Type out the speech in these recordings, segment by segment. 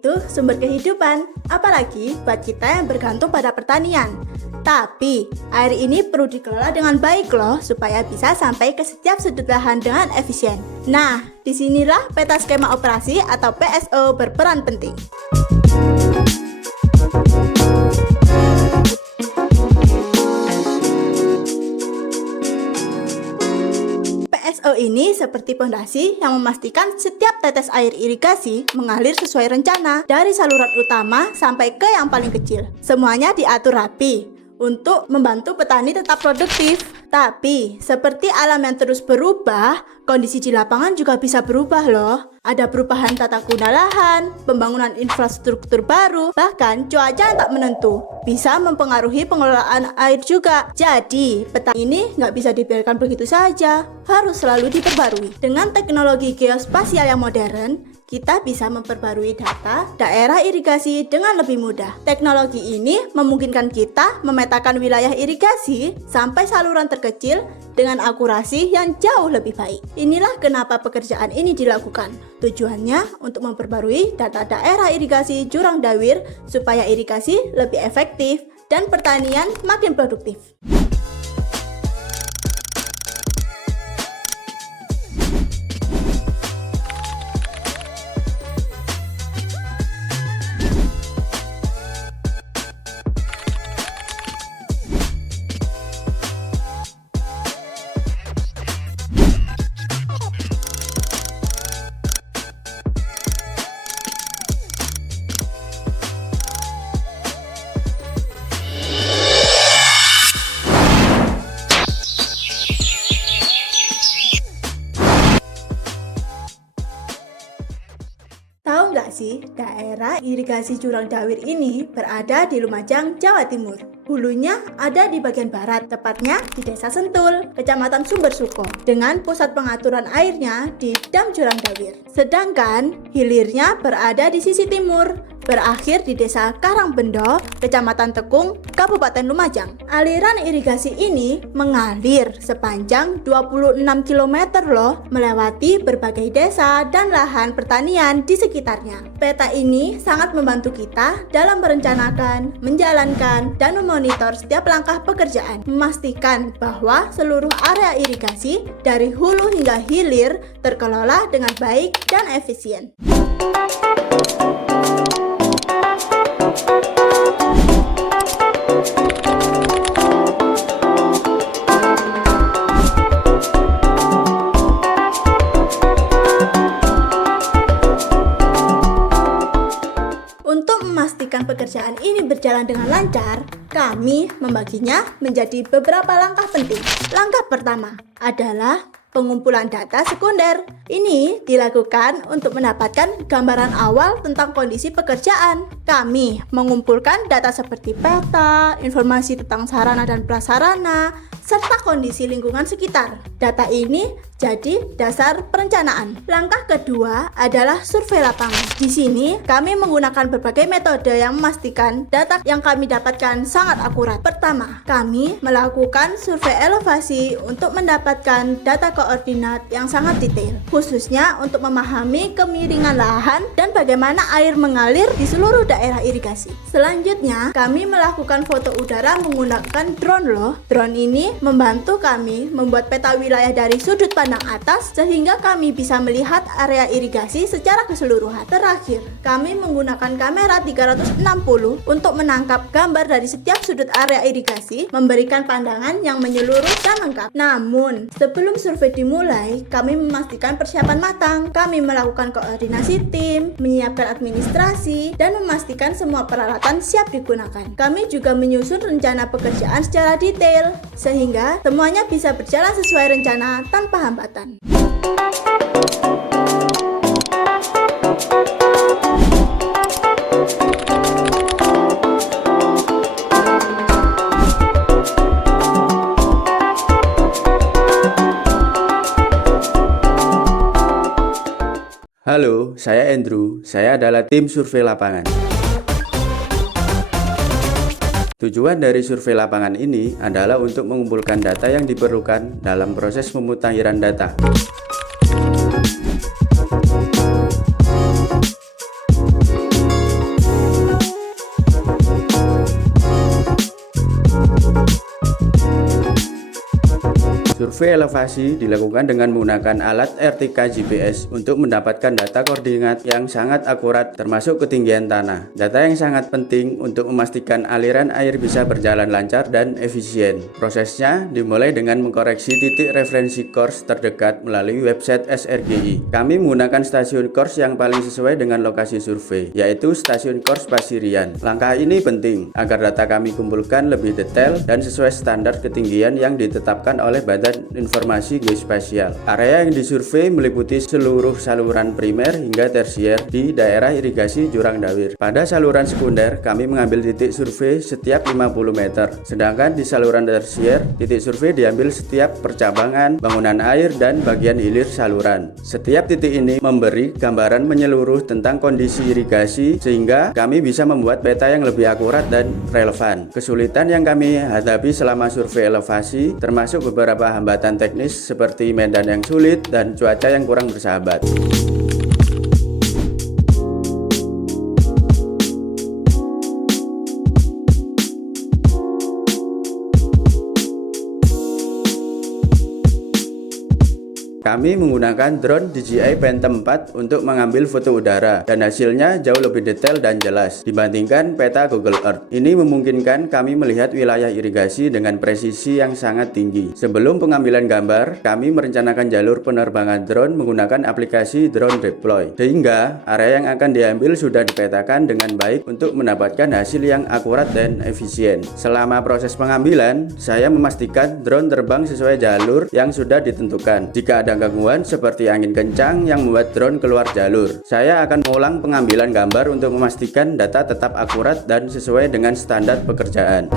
itu sumber kehidupan, apalagi buat kita yang bergantung pada pertanian. Tapi, air ini perlu dikelola dengan baik loh, supaya bisa sampai ke setiap sudut lahan dengan efisien. Nah, disinilah peta skema operasi atau PSO berperan penting. PSO ini seperti pondasi yang memastikan setiap tetes air irigasi mengalir sesuai rencana dari saluran utama sampai ke yang paling kecil. Semuanya diatur rapi untuk membantu petani tetap produktif. Tapi, seperti alam yang terus berubah, kondisi di lapangan juga bisa berubah loh. Ada perubahan tata guna lahan, pembangunan infrastruktur baru, bahkan cuaca yang tak menentu bisa mempengaruhi pengelolaan air juga. Jadi, peta ini nggak bisa dibiarkan begitu saja, harus selalu diperbarui. Dengan teknologi geospasial yang modern, kita bisa memperbarui data daerah irigasi dengan lebih mudah. Teknologi ini memungkinkan kita memetakan wilayah irigasi sampai saluran terkecil dengan akurasi yang jauh lebih baik. Inilah kenapa pekerjaan ini dilakukan. Tujuannya untuk memperbarui data daerah irigasi Jurang Dawir supaya irigasi lebih efektif dan pertanian makin produktif. Tahu nggak sih, daerah irigasi Jurang Dawir ini berada di Lumajang, Jawa Timur. Hulunya ada di bagian barat, tepatnya di Desa Sentul, Kecamatan Sumbersuko, dengan pusat pengaturan airnya di Dam Jurang Dawir. Sedangkan hilirnya berada di sisi timur, berakhir di Desa Karangbendo, Kecamatan Tekung, Kabupaten Lumajang. Aliran irigasi ini mengalir sepanjang 26 km loh, melewati berbagai desa dan lahan pertanian di sekitarnya. Peta ini sangat membantu kita dalam merencanakan, menjalankan, dan memonitor setiap langkah pekerjaan, memastikan bahwa seluruh area irigasi dari hulu hingga hilir terkelola dengan baik dan efisien. Untuk memastikan pekerjaan ini berjalan dengan lancar, kami membaginya menjadi beberapa langkah penting. Langkah pertama adalah pengumpulan data sekunder. Ini dilakukan untuk mendapatkan gambaran awal tentang kondisi pekerjaan. Kami mengumpulkan data seperti peta, informasi tentang sarana dan prasarana, serta kondisi lingkungan sekitar. Data ini jadi dasar perencanaan. Langkah kedua adalah survei lapangan. Di sini kami menggunakan berbagai metode yang memastikan data yang kami dapatkan sangat akurat. Pertama, kami melakukan survei elevasi untuk mendapatkan data koordinat yang sangat detail, khususnya untuk memahami kemiringan lahan dan bagaimana air mengalir di seluruh daerah irigasi. Selanjutnya, kami melakukan foto udara menggunakan drone loh. Drone ini membantu kami membuat peta wilayah dari sudut pandang atas sehingga kami bisa melihat area irigasi secara keseluruhan. Terakhir, kami menggunakan kamera 360 untuk menangkap gambar dari setiap sudut area irigasi, memberikan pandangan yang menyeluruh dan lengkap. Namun, sebelum survei dimulai, kami memastikan persiapan matang. Kami melakukan koordinasi tim, menyiapkan administrasi, dan memastikan semua peralatan siap digunakan. Kami juga menyusun rencana pekerjaan secara detail, sehingga semuanya bisa berjalan sesuai rencana tanpa hambatan. Halo, saya Andrew. Saya adalah tim survei lapangan. Tujuan dari survei lapangan ini adalah untuk mengumpulkan data yang diperlukan dalam proses pemutakhiran data. Survei elevasi dilakukan dengan menggunakan alat RTK GPS untuk mendapatkan data koordinat yang sangat akurat termasuk ketinggian tanah. Data yang sangat penting untuk memastikan aliran air bisa berjalan lancar dan efisien. Prosesnya dimulai dengan mengkoreksi titik referensi course terdekat melalui website SRGI. Kami menggunakan stasiun course yang paling sesuai dengan lokasi survei, yaitu stasiun course Pasirian. Langkah ini penting agar data kami kumpulkan lebih detail dan sesuai standar ketinggian yang ditetapkan oleh Badan Informasi Geospasial. Area yang disurvei meliputi seluruh saluran primer hingga tersier di daerah irigasi Jurang Dawir. Pada saluran sekunder, kami mengambil titik survei setiap 50 meter. Sedangkan di saluran tersier, titik survei diambil setiap percabangan, bangunan air, dan bagian hilir saluran. Setiap titik ini memberi gambaran menyeluruh tentang kondisi irigasi sehingga kami bisa membuat peta yang lebih akurat dan relevan. Kesulitan yang kami hadapi selama survei elevasi termasuk beberapa hambatan teknis seperti medan yang sulit dan cuaca yang kurang bersahabat. Kami menggunakan drone DJI Phantom 4 untuk mengambil foto udara dan hasilnya jauh lebih detail dan jelas dibandingkan peta Google Earth. Ini memungkinkan kami melihat wilayah irigasi dengan presisi yang sangat tinggi. Sebelum pengambilan gambar, kami merencanakan jalur penerbangan drone menggunakan aplikasi Drone Deploy, sehingga area yang akan diambil sudah dipetakan dengan baik untuk mendapatkan hasil yang akurat dan efisien. Selama proses pengambilan, saya memastikan drone terbang sesuai jalur yang sudah ditentukan. Jika ada gangguan seperti angin kencang yang membuat drone keluar jalur, saya akan mengulang pengambilan gambar untuk memastikan data tetap akurat dan sesuai dengan standar pekerjaan.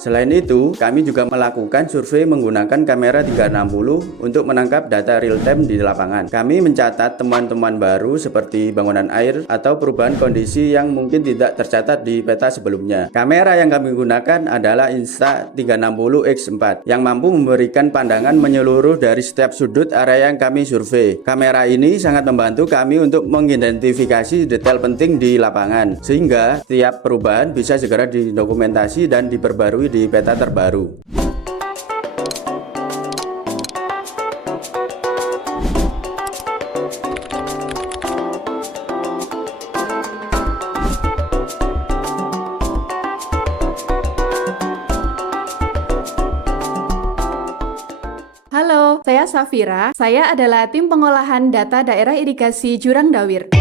Selain itu, kami juga melakukan survei menggunakan kamera 360 untuk menangkap data real time di lapangan. Kami mencatat temuan-temuan baru seperti bangunan air atau perubahan kondisi yang mungkin tidak tercatat di peta sebelumnya. Kamera yang kami gunakan adalah Insta360X4 yang mampu memberikan pandangan menyeluruh dari setiap sudut area yang kami survei. Kamera ini sangat membantu kami untuk mengidentifikasi detail penting di lapangan, sehingga setiap perubahan bisa segera didokumentasi dan diperbarui di peta terbaru. Halo, saya Safira. Saya adalah tim pengolahan data daerah irigasi Jurang Dawir.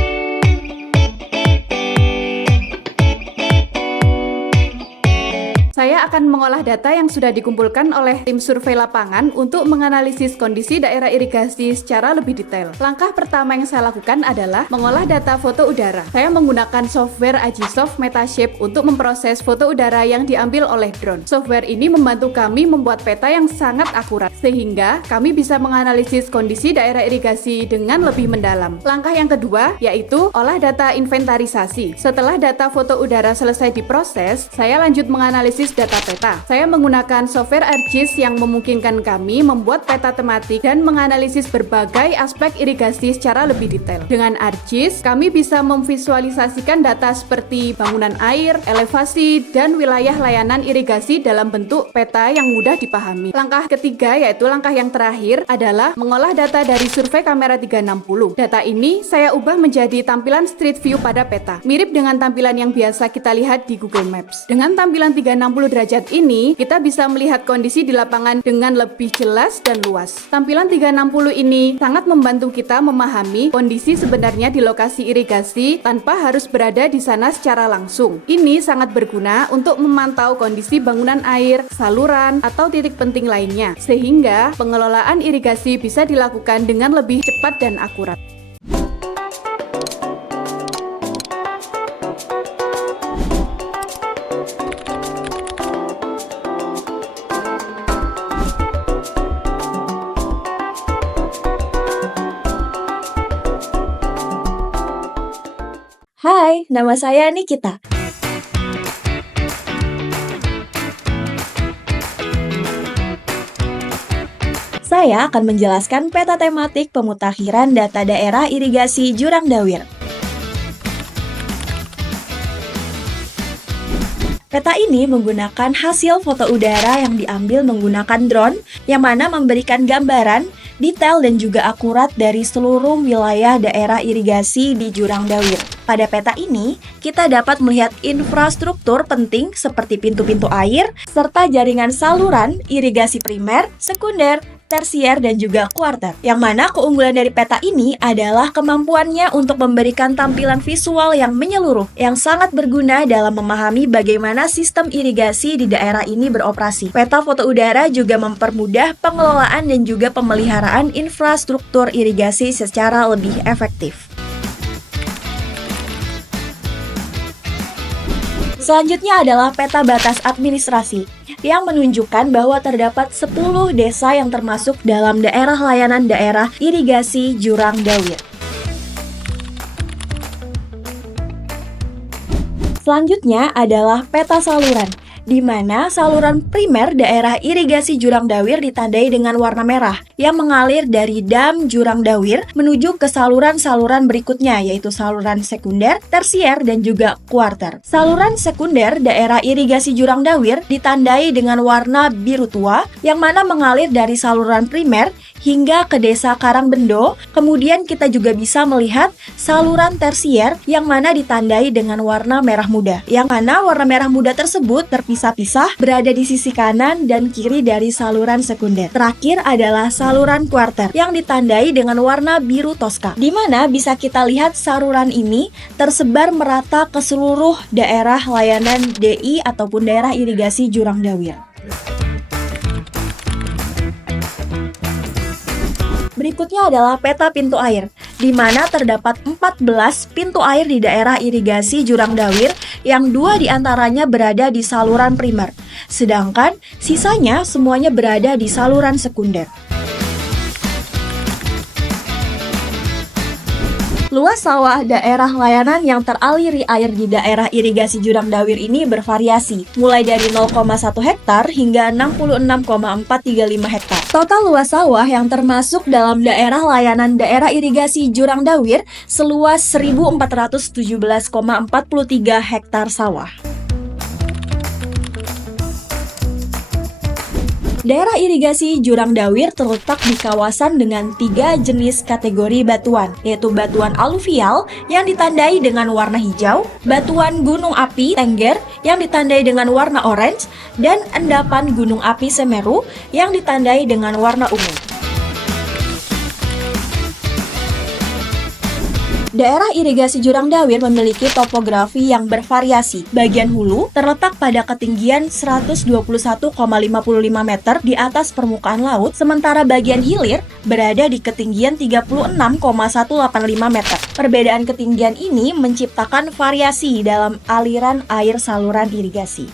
Saya akan mengolah data yang sudah dikumpulkan oleh tim survei lapangan untuk menganalisis kondisi daerah irigasi secara lebih detail. Langkah pertama yang saya lakukan adalah mengolah data foto udara. Saya menggunakan software Agisoft Metashape untuk memproses foto udara yang diambil oleh drone. Software ini membantu kami membuat peta yang sangat akurat, sehingga kami bisa menganalisis kondisi daerah irigasi dengan lebih mendalam. Langkah yang kedua yaitu olah data inventarisasi. Setelah data foto udara selesai diproses, saya lanjut menganalisis data peta. Saya menggunakan software ArcGIS yang memungkinkan kami membuat peta tematik dan menganalisis berbagai aspek irigasi secara lebih detail. Dengan ArcGIS, kami bisa memvisualisasikan data seperti bangunan air, elevasi, dan wilayah layanan irigasi dalam bentuk peta yang mudah dipahami. Langkah ketiga, yaitu langkah yang terakhir, adalah mengolah data dari survei kamera 360. Data ini saya ubah menjadi tampilan street view pada peta, mirip dengan tampilan yang biasa kita lihat di Google Maps. Dengan tampilan 360 derajat ini, kita bisa melihat kondisi di lapangan dengan lebih jelas dan luas. Tampilan 360 ini sangat membantu kita memahami kondisi sebenarnya di lokasi irigasi tanpa harus berada di sana secara langsung. Ini sangat berguna untuk memantau kondisi bangunan air, saluran, atau titik penting lainnya, sehingga pengelolaan irigasi bisa dilakukan dengan lebih cepat dan akurat. Hai, nama saya Nikita. Saya akan menjelaskan peta tematik pemutakhiran data daerah irigasi Jurang Dawir. Peta ini menggunakan hasil foto udara yang diambil menggunakan drone, yang mana memberikan gambaran, detail dan juga akurat dari seluruh wilayah daerah irigasi di Jurang Dawir. Pada peta ini, kita dapat melihat infrastruktur penting seperti pintu-pintu air, serta jaringan saluran, irigasi primer, sekunder, tersier, dan juga kuarter. Yang mana keunggulan dari peta ini adalah kemampuannya untuk memberikan tampilan visual yang menyeluruh, yang sangat berguna dalam memahami bagaimana sistem irigasi di daerah ini beroperasi. Peta foto udara juga mempermudah pengelolaan dan juga pemeliharaan infrastruktur irigasi secara lebih efektif. Selanjutnya adalah peta batas administrasi yang menunjukkan bahwa terdapat 10 desa yang termasuk dalam daerah layanan daerah irigasi Jurang Dawir. Selanjutnya adalah peta saluran, di mana saluran primer daerah irigasi Jurang Dawir ditandai dengan warna merah yang mengalir dari dam Jurang Dawir menuju ke saluran-saluran berikutnya, yaitu saluran sekunder, tersier, dan juga kuarter. Saluran sekunder daerah irigasi Jurang Dawir ditandai dengan warna biru tua yang mana mengalir dari saluran primer hingga ke desa Karangbendo. Kemudian kita juga bisa melihat saluran tersier yang mana ditandai dengan warna merah muda, yang mana warna merah muda tersebut terpisah-pisah berada di sisi kanan dan kiri dari saluran sekunder. Terakhir adalah saluran kuarter yang ditandai dengan warna biru toska, di mana bisa kita lihat saluran ini tersebar merata ke seluruh daerah layanan DI ataupun daerah irigasi Jurang Dawir. Berikutnya adalah peta pintu air, di mana terdapat 14 pintu air di daerah irigasi Jurang Dawir yang 2 diantaranya berada di saluran primer, sedangkan sisanya semuanya berada di saluran sekunder. Luas sawah daerah layanan yang teraliri air di daerah irigasi Jurang Dawir ini bervariasi, mulai dari 0,1 hektar hingga 66,435 hektar. Total luas sawah yang termasuk dalam daerah layanan daerah irigasi Jurang Dawir seluas 1.417,43 hektar sawah. Daerah irigasi Jurang Dawir terletak di kawasan dengan 3 jenis kategori batuan, yaitu batuan aluvial yang ditandai dengan warna hijau, batuan gunung api Tengger yang ditandai dengan warna orange, dan endapan gunung api Semeru yang ditandai dengan warna ungu. Daerah irigasi Jurang Dawir memiliki topografi yang bervariasi. Bagian hulu terletak pada ketinggian 121,55 meter di atas permukaan laut, sementara bagian hilir berada di ketinggian 36,185 meter. Perbedaan ketinggian ini menciptakan variasi dalam aliran air saluran irigasi.